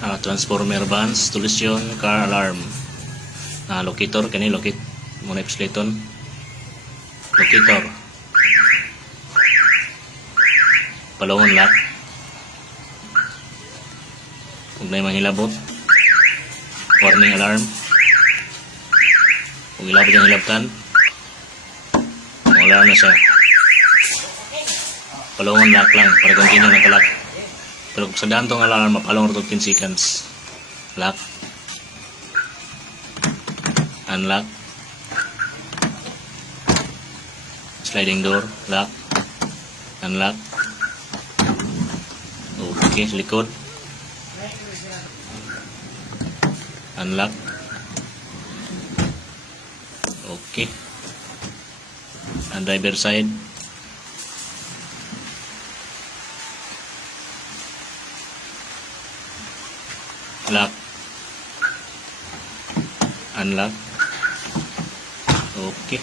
transformer bands, tulisyon, car alarm, locator, kani locate muna ipsliton, locator, palawon lock, kung na manghilabot, warning alarm, kung ilabot ang hilabtan, wala na siya, palawon lock lang para continue na kalak. Pero kung sa daan tong alarm, mapalong ito 10 seconds. Lock. Unlock. Sliding door. Lock. Unlock. Okay, sa likod. Unlock. Okay. And driver side. Lock. Unlock. Okay.